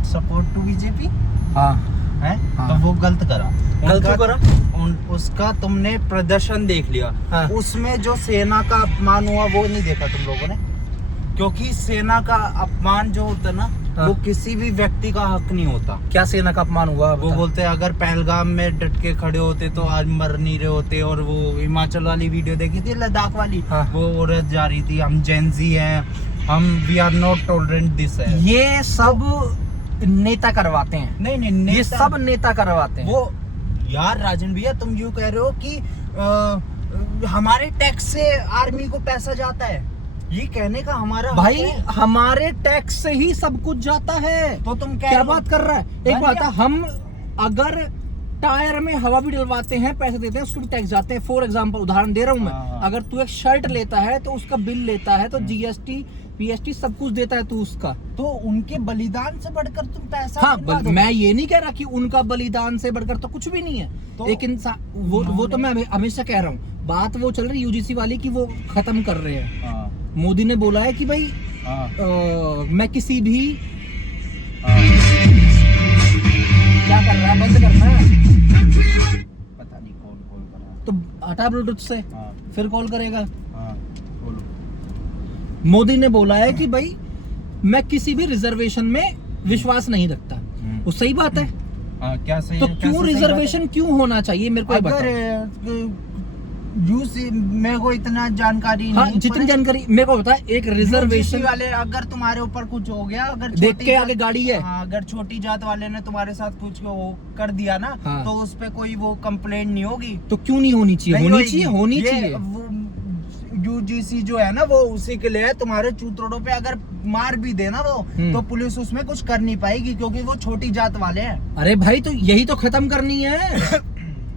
Not support to BJP हाँ है। हाँ। तो वो गलत करा। गलत क्यों करा? उसका तुमने प्रदर्शन देख लिया। हाँ। उसमें जो सेना का अपमान हुआ वो नहीं देखा तुम लोगों ने? क्योंकि सेना का अपमान जो होता है ना, हाँ। वो किसी भी व्यक्ति का हक नहीं होता। क्या सेना का अपमान हुआ? वो बोलते हैं अगर पहलगाम में डट के खड़े होते तो आज मर नहीं रहे होते। और वो हिमाचल वाली वीडियो देखी थी, लद्दाख वाली। हाँ। वो औरत जा रही थी, हम जेंजी हैं, हम we are not tolerant this है। ये सब नेता करवाते हैं। नहीं ये सब नेता करवाते हैं। वो यार राजन भैया, तुम यूँ कह रहे हो कि हमारे टैक्स से आर्मी को पैसा जाता है। ये कहने का हमारा भाई हक है। हमारे टैक्स से ही सब कुछ जाता है। तो तुम क्या बात कर रहा है? एक बन बात गया। है, हम अगर टायर में हवा भी डलवाते हैं, पैसे देते हैं, उसको भी टैक्स जाते हैं। फॉर एग्जांपल उदाहरण दे रहा हूं मैं। हाँ। अगर तू एक शर्ट लेता है तो उसका बिल लेता है, तो जीएसटी पीएसटी सब कुछ देता है तू उसका। तो उनके बलिदान से बढ़कर तुम पैसा हाँ, दिलवा दो। मैं ये नहीं कह रहा कि उनका बलिदान से बढ़कर तो कुछ भी नहीं है। तो एक इंसान वो तो मैं हमेशा कह रहा हूँ। बात वो चल रही यूजीसी वाली की, वो खत्म कर रहे हैं। हाँ, मोदी ने बोला है कि भाई हाँ, मैं किसी भी हाँ। क्या कर रहा है, बंद करना है पता नहीं कौन कॉल कर रहा है। तो हटा ब्लूटूथ से, हाँ, फिर कॉल करेगा। हाँ, बोलो। मोदी ने बोला है कि भाई मैं किसी भी रिजर्वेशन में विश्वास नहीं रखता। वो सही बात है। हाँ, क्या सही तो है, क्यों कैसे सही रिजर्वेशन क्यों होना चाहिए मेरे को ये बात है? बताओ। अगर मेरे को इतना जानकारी हाँ, नहीं, जितनी पर जानकारी मेरे को बता, एक रिजर्वेशन UGC वाले अगर तुम्हारे ऊपर कुछ हो गया, अगर देख छोटी के जात- आगे गाड़ी है। हाँ, अगर छोटी जात वाले ने तुम्हारे साथ कुछ वो कर दिया ना, हाँ। तो उस पे कोई वो कंप्लेंट नहीं होगी। तो क्यों नहीं होनी चाहिए? नहीं होनी होगी। चाहिए, होनी ये चाहिए। UGC जो है ना, वो उसी के लिए है। तुम्हारे चूतड़ों पे अगर मार भी देना वो, तो पुलिस उसमें कुछ कर नहीं पाएगी, क्योंकि वो छोटी जात वाले हैं। अरे भाई, तो यही तो खत्म करनी है।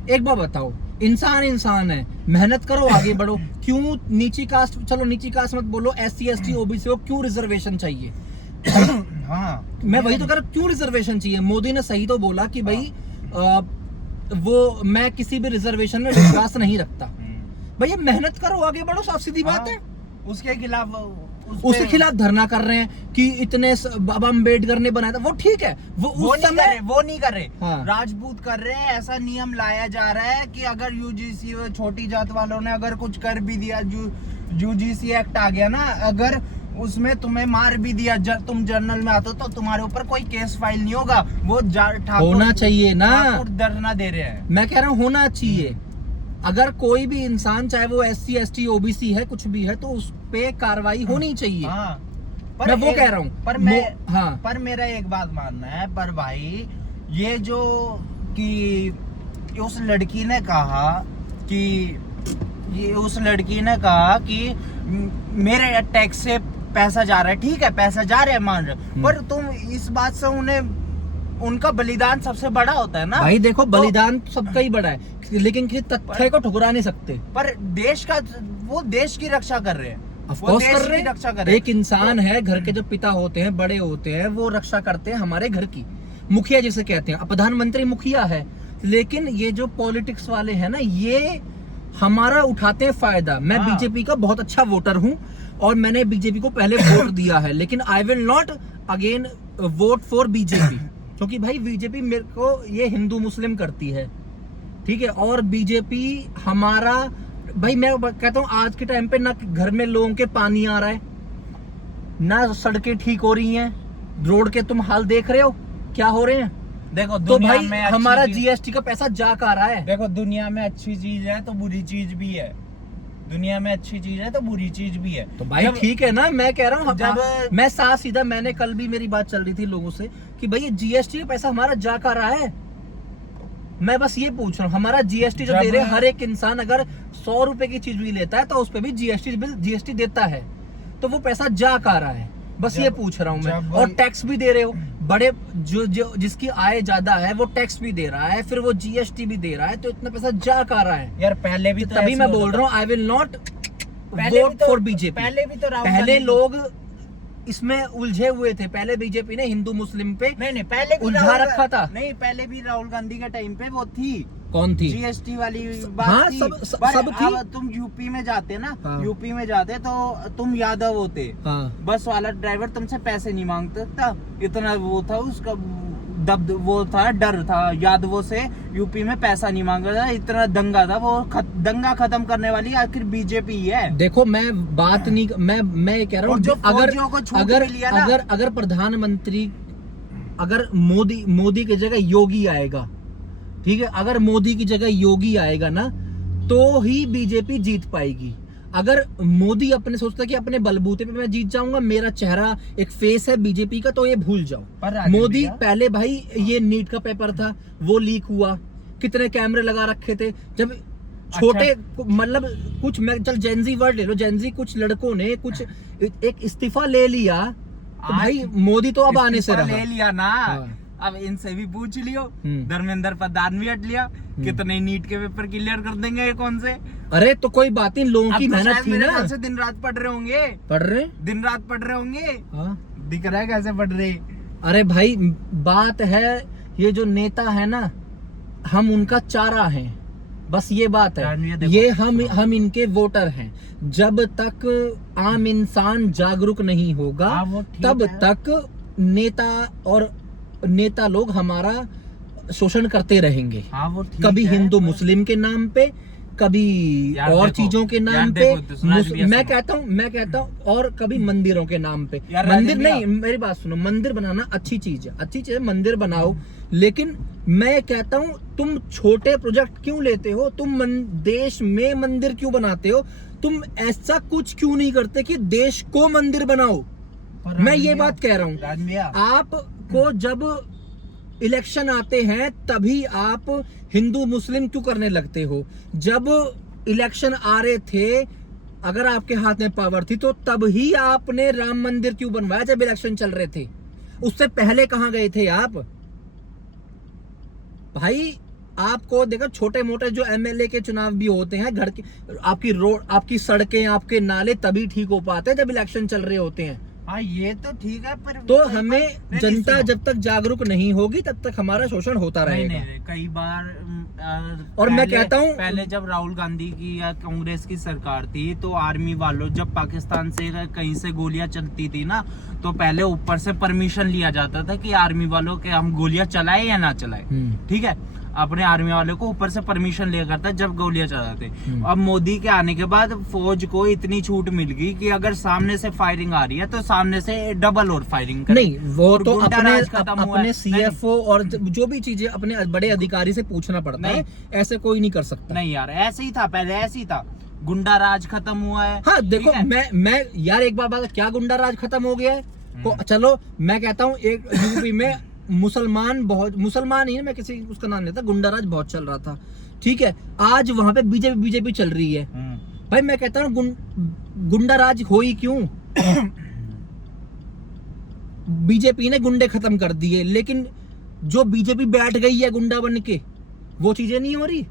एक बार बताओ, इंसान इंसान है, मेहनत करो, आगे बढ़ो। क्यों नीची कास्ट, चलो नीची कास्ट मत बोलो, SC ST OBC को क्यों रिजर्वेशन चाहिए? हाँ, मैं वही तो कर, क्यों रिजर्वेशन चाहिए? मोदी ने सही तो बोला कि भाई वो मैं किसी भी रिजर्वेशन में विश्वास नहीं रखता। भैया मेहनत करो, आगे बढ़ो, साफ सीधी बात है। उसके खिलाफ उसके खिलाफ धरना कर रहे हैं कि इतने बाबा अम्बेडकर ने बनाया था, वो ठीक है। वो उस समय वो नहीं कर रहे। हाँ। राजपूत कर रहे हैं। ऐसा नियम लाया जा रहा है कि अगर UGC छोटी जात वालों ने अगर कुछ कर भी दिया, UGC एक्ट आ गया ना, अगर उसमें तुम्हें मार भी दिया, तुम जर्नल में आते हो, तो तुम्हारे ऊपर कोई केस फाइल नहीं होगा। वो होना चाहिए ना। धरना दे रहे हैं। मैं कह रहा हूँ होना चाहिए। अगर कोई भी इंसान, चाहे वो SC ST OBC है, कुछ भी है, तो उस पे कार्रवाई होनी चाहिए। हाँ, मैं वो कह रहा हूँ। पर मेरा एक बात मानना है, पर भाई ये जो कि उस लड़की ने कहा कि मेरे टैक्स से पैसा जा रहा है, ठीक है, पैसा जा रहा है, मान रहे, पर तुम इस बात से उनका बलिदान सबसे बड़ा होता है ना भाई। देखो, बलिदान सबका ही बड़ा है, लेकिन तथ्य को ठुकरा नहीं सकते। पर वो देश की रक्षा कर रहे हैं। ऑफकोर्स कर रहे रक्षा कर हैं। रहे हैं। एक इंसान है, घर के जो पिता होते हैं, बड़े होते हैं, वो रक्षा करते हैं हमारे घर की। मुखिया जिसे कहते हैं, प्रधानमंत्री मुखिया है। लेकिन ये जो पॉलिटिक्स वाले हैं ना, ये हमारा उठाते हैं फायदा। मैं बीजेपी का बहुत अच्छा वोटर हूँ और मैंने बीजेपी को पहले वोट दिया है, लेकिन I will not again vote for BJP, क्योंकि भाई बीजेपी मेरे को ये हिंदू मुस्लिम करती है, ठीक है। और बीजेपी हमारा, भाई मैं कहता हूँ आज के टाइम पे ना घर में लोगों के पानी आ रहा है, ना सड़कें ठीक हो रही हैं, रोड के तुम हाल देख रहे हो क्या हो रहे हैं। देखो, तो भाई हमारा GST का पैसा जा का रहा है। देखो, दुनिया में अच्छी चीज है तो बुरी चीज भी है। दुनिया में अच्छी चीज है तो बुरी चीज भी है। तो भाई ठीक है ना, मैं कह रहा हूँ, मैं साफ सीधा, मैंने कल भी मेरी बात चल रही थी लोगों से कि भाई ये GST का पैसा हमारा जा का रहा है। मैं बस ये पूछ रहा हूँ, हमारा GST जो दे रहे, हर एक इंसान अगर 100 रुपए की चीज भी लेता है तो उस पर भी GST देता है, तो वो पैसा जा का रहा है। बस ये पूछ रहा हूँ मैं। और टैक्स भी दे रहे हो, बड़े जो जिसकी आय ज्यादा है वो टैक्स भी दे रहा है, फिर वो GST भी दे रहा है, तो इतना पैसा जा का रहा है यार। पहले भी तो तभी मैं बोल रहा हूँ I will not vote for BJP. पहले लोग इसमें उलझे हुए थे। पहले बीजेपी ने हिंदू मुस्लिम पे नहीं पहले भी उलझा रखा था। नहीं, पहले भी राहुल गांधी के टाइम पे वो थी, कौन थी? जीएसटी वाली बात हाँ, थी। सब थी। अब तुम यूपी में जाते ना, हाँ। यूपी में जाते तो तुम यादव होते, हाँ बस वाला ड्राइवर तुमसे पैसे नहीं मांगता था, इतना वो था उसका वो था, डर था यादवों से, यूपी में पैसा नहीं मांगा था, इतना दंगा था वो। दंगा खत्म करने वाली आखिर बीजेपी है। देखो, मैं बात नहीं, मैं ये कह रहा और जो हूँ, अगर फौजियों को छूट अगर मिली है ना, अगर प्रधानमंत्री, अगर मोदी की जगह योगी आएगा, ठीक है, अगर मोदी की जगह योगी आएगा ना, तो ही बीजेपी जीत पाएगी। अगर मोदी अपने सोचता कि अपने बलबूते पे मैं जीत जाऊंगा, मेरा चेहरा एक फेस है बीजेपी का, तो ये भूल जाओ। मोदी पहले भाई, ये नीट का पेपर था, वो लीक हुआ, कितने कैमरे लगा रखे थे, जब छोटे मतलब कुछ, मैं चल जेनजी वर्ड ले लो, जेनजी कुछ लड़कों ने कुछ एक इस्तीफा ले लिया, तो भाई मोदी तो अब आने से रहा। ले लिया ना। हाँ। अब इनसे भी पूछ लियो, धर्मेंद्र प्रधान भी हट लिया, कितने नीट के पेपर क्लियर कर देंगे ये कौन से? अरे तो कोई बात नहीं, लोगों की अब तो मेहनत शायद थी मेरे ना। ख्याल से दिन रात पढ़ रहे होंगे, पढ़ रहे, दिन रात पढ़ रहे होंगे। हाँ। दिख रहा है कैसे पढ़ रहे। अरे भाई, बात है, ये जो नेता है ना, हम उनका चारा हैं, बस ये बात है। ये हम इनके वोटर हैं। जब तक आम इंसान जागरूक नहीं होगा, तब तक नेता लोग हमारा शोषण करते रहेंगे। हाँ, वो कभी हिंदू मुस्लिम के नाम पे, कभी और चीजों के नाम पे, मैं कहता हूँ और कभी मंदिरों के नाम पे। मंदिर नहीं, मेरी बात सुनो, मंदिर बनाना अच्छी चीज है, अच्छी चीज है, मंदिर बनाओ, लेकिन मैं कहता हूँ तुम छोटे प्रोजेक्ट क्यों लेते हो? तुम देश में मंदिर क्यों बनाते हो? तुम ऐसा कुछ क्यों नहीं करते कि देश को मंदिर बनाओ? मैं ये बात कह रहा हूँ, आपको जब इलेक्शन आते हैं तभी आप हिंदू मुस्लिम क्यों करने लगते हो? जब इलेक्शन आ रहे थे, अगर आपके हाथ में पावर थी, तो तब ही आपने राम मंदिर क्यों बनवाया जब इलेक्शन चल रहे थे? उससे पहले कहां गए थे आप? भाई, आपको देखो, छोटे मोटे जो एमएलए के चुनाव भी होते हैं, घर की आपकी रोड, आपकी सड़कें, आपके नाले तभी ठीक हो पाते हैं जब इलेक्शन चल रहे होते हैं। हाँ, ये तो ठीक है, पर तो हमें जनता जब तक जागरूक नहीं होगी तब तक हमारा शोषण होता रहेगा। नहीं, कई बार और मैं कहता हूँ, पहले जब राहुल गांधी की या कांग्रेस की सरकार थी, तो आर्मी वालों, जब पाकिस्तान से कहीं से गोलियां चलती थी ना, तो पहले ऊपर से परमिशन लिया जाता था कि आर्मी वालों के हम गोलियां चलाए या ना चलाए, ठीक है, अपने आर्मी वालों को ऊपर से परमिशन लिया करता जब गोलियां चलाते। अब मोदी के आने के बाद फौज को इतनी छूट मिल गई कि अगर सामने से फायरिंग आ रही है तो सामने से डबल और फायरिंग करे। नहीं, वो तो अपने सीएफओ और जो भी चीजें अपने बड़े अधिकारी से पूछना पड़ता है, ऐसे कोई नहीं कर सकता। नहीं यार, ऐसे ही था पहले, ऐसे ही था, गुंडा राज खत्म हुआ है। हाँ देखो, मैं यार एक बात, क्या गुंडा राज खत्म हो गया है? तो चलो मैं कहता हूँ, एक यूपी में मुसलमान ही है, मैं किसी उसका नाम लेता, गुंडा राज बहुत चल रहा था, ठीक है, आज वहां पे बीजेपी चल रही है। भाई मैं कहता हूँ, गुंडा राज हो ही क्यों? बीजेपी ने गुंडे खत्म कर दिए, लेकिन जो बीजेपी बैठ गई है गुंडा बन के, वो चीजें नहीं हो रही।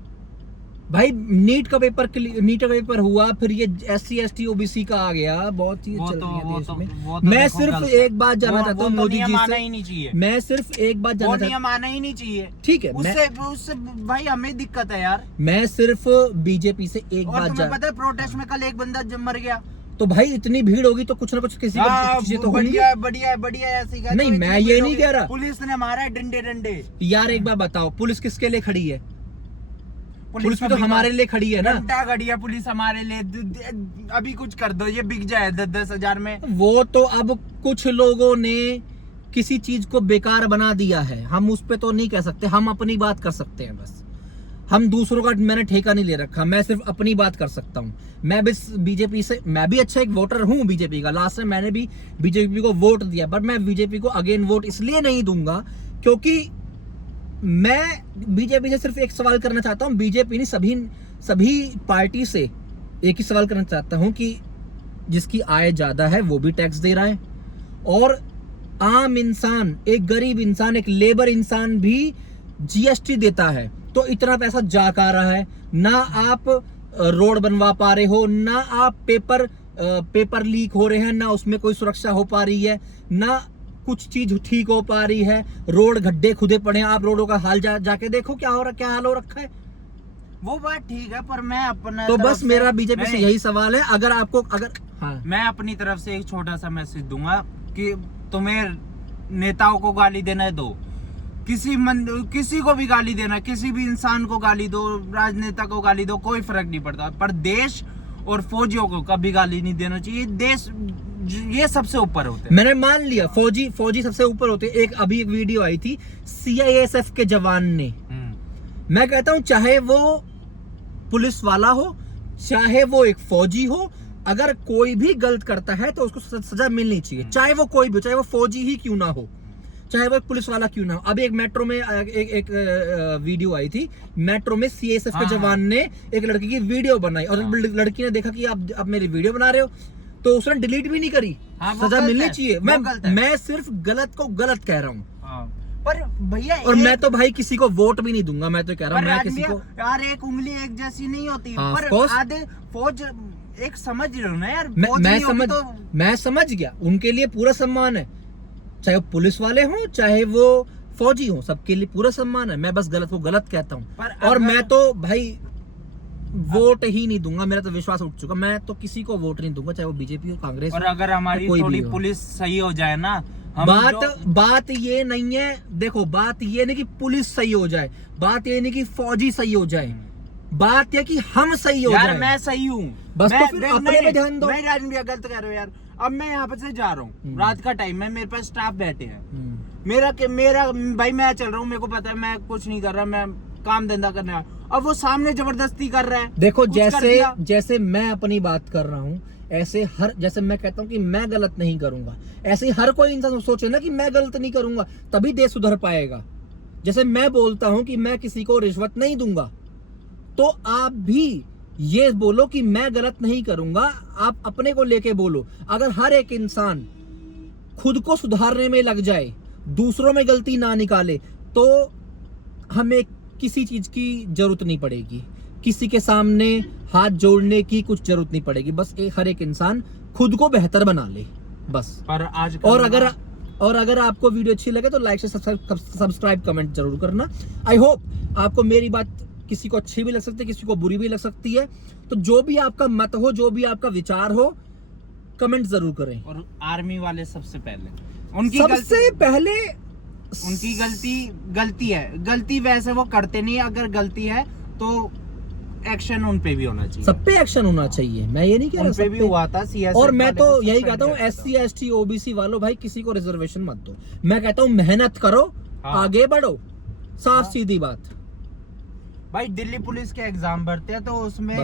भाई नीट का पेपर हुआ, फिर ये SC ST OBC का आ गया, बहुत चीजें चल रही है देश में। मैं सिर्फ एक बात जानना चाहता हूँ मोदी जी से, मैं सिर्फ एक बात जानना चाहता हूँ, माना ही नहीं चाहिए, ठीक है, उससे भाई हमें दिक्कत है यार। मैं सिर्फ बीजेपी से एक बात तुम्हें पता है, प्रोटेस्ट में कल एक बंदा जब मर गया, तो भाई इतनी भीड़ होगी तो कुछ ना कुछ किसी चीजें तो होंगी। बढ़िया ऐसी नहीं, मैं ये नहीं कह रहा, पुलिस ने मारा है डंडे। यार एक बात बताओ, पुलिस किसके लिए खड़ी है? पुलिस भी तो हमारे लिए खड़ी है ना। घंटा खड़ी है पुलिस हमारे लिए, अभी कुछ कर दो, ये बिक जाए 10-10 हजार में। वो तो अब कुछ लोगों ने किसी चीज को बेकार बना दिया है, हम उस पे तो नहीं कह सकते, हम अपनी बात कर सकते हैं बस। हम दूसरों का मैंने ठेका नहीं ले रखा, मैं सिर्फ अपनी बात कर सकता हूँ। मैं भी बीजेपी से, मैं भी अच्छा एक वोटर हूँ बीजेपी का, लास्ट में मैंने भी बीजेपी को वोट दिया, पर मैं बीजेपी को अगेन वोट इसलिए नहीं दूंगा क्योंकि मैं बीजेपी से सिर्फ एक सवाल करना चाहता हूँ, बीजेपी नहीं, सभी पार्टी से एक ही सवाल करना चाहता हूँ कि जिसकी आय ज्यादा है वो भी टैक्स दे रहा है, और आम इंसान, एक गरीब इंसान, एक लेबर इंसान भी GST देता है, तो इतना पैसा जा आ रहा है, ना आप रोड बनवा पा रहे हो, ना आप पेपर पेपर लीक हो रहे हैं, ना उसमें कोई सुरक्षा हो पा रही है, ना कुछ चीज ठीक हो पा रही है, रोड गड्ढे खुदे पड़े हैं। आप रोडों का हाल जाके देखो क्या हाल हो रखा है। वो बात ठीक है, पर मैं अपना तो बस मेरा बीजेपी से यही सवाल है, अगर आपको हाँ मैं अपनी तरफ से एक छोटा सा मैसेज दूंगा कि तुम्हें नेताओं को गाली देना है दो, किसी को भी गाली देना, किसी भी इंसान को गाली दो, राजनेता को गाली दो, कोई फर्क नहीं पड़ता, पर देश और फौजियों को कभी गाली नहीं देना चाहिए। देश ये सबसे ऊपर होते हैं। मैंने मान लिया फौजी सबसे ऊपर होते हैं। अभी एक वीडियो आई थी CISF के जवान ने, मैं कहता हूं चाहे वो पुलिस वाला हो, चाहे वो एक फौजी हो, अगर कोई भी गलत करता है तो उसको सजा मिलनी चाहिए, चाहे वो कोई भी, चाहे वो फौजी ही क्यों ना हो, चाहे वो एक पुलिस वाला क्यों ना हो। अभी एक मेट्रो में एक वीडियो आई थी, मेट्रो में CISF के जवान ने एक लड़की की वीडियो बनाई और लड़की ने देखा कि आप मेरी वीडियो बना रहे हो, तो उसने डिलीट भी नहीं करी। सजा मिलनी चाहिए। मैं सिर्फ गलत को गलत कह रहा हूँ, पर भैया, और मैं तो भाई किसी को वोट भी नहीं दूंगा। मैं तो कह रहा हूँ, मैं किसी को, यार एक उंगली एक जैसी नहीं होती, हाँ, पर आधे फौज एक समझ रहे हो ना यार, मैं समझ गया। उनके लिए पूरा सम्मान है, चाहे वो पुलिस वाले हों, चाहे वो फौजी हों, सबके लिए पूरा सम्मान है। मैं बस गलत को गलत कहता हूँ, और मैं तो भाई वोट ही नहीं दूंगा। मेरा तो विश्वास उठ चुका, मैं तो किसी को वोट नहीं दूंगा, चाहे वो बीजेपी हो, कांग्रेस। और अगर हमारी थोड़ी पुलिस सही हो जाए ना, बात ये नहीं है, देखो बात ये नहीं कि पुलिस सही हो जाए, बात ये नहीं कि फौजी सही हो जाए, बात यह कि हम सही हो जाए। मैं सही हूँ बस, तो फिर अपने पे ध्यान दो। मैं राजन गलत कह रहे हो यार। अब मैं यहाँ पे से जा रहा हूँ, रात का टाइम है, मेरे पास स्टाफ बैठे हैं, मेरा भाई मैं चल रहा हूँ, मेरे को पता है मैं कुछ नहीं कर रहा, मैं काम धंधा करने वाला। अब वो सामने जबरदस्ती कर रहा है। देखो जैसे मैं अपनी बात कर रहा हूँ, ऐसे जैसे मैं कहता हूँ कि मैं गलत नहीं करूंगा, ऐसे ही हर कोई इंसान सोचे ना कि मैं गलत नहीं करूंगा, तभी देश सुधर पाएगा। जैसे मैं बोलता हूँ कि मैं किसी को रिश्वत नहीं दूंगा, तो आप भी ये बोलो कि मैं गलत नहीं करूंगा। आप अपने को लेके बोलो। अगर हर एक इंसान खुद को सुधारने में लग जाए, दूसरों में गलती ना निकाले, तो हमें किसी चीज की जरूरत नहीं पड़ेगी, किसी के सामने हाथ जोड़ने की कुछ जरूरत नहीं पड़ेगी। बस हर एक इंसान खुद को बेहतर बना ले, बस। पर आज और अगर आपको वीडियो अच्छी लगे तो लाइक से सब्सक्राइब कमेंट जरूर करना। आई होप आपको मेरी बात किसी को अच्छी भी लग सकती है, किसी को बुरी भी लग सकती है, तो जो भी आपका मत हो, जो भी आपका विचार हो, कमेंट जरूर करें। और आर्मी वाले सबसे पहले उनकी गलती है, गलती वैसे वो करते नहीं, अगर गलती है तो एक्शन उन पे भी होना चाहिए, सब पे एक्शन होना चाहिए। मैं ये नहीं कह रहा, उन पे भी हुआ था CSF, और मैं तो यही कहता हूँ SC ST OBC वालों, भाई किसी को रिजर्वेशन मत दो। मैं कहता हूँ मेहनत करो, आगे बढ़ो, साफ सीधी बात। भाई दिल्ली पुलिस के एग्जाम भरते हैं तो उसमें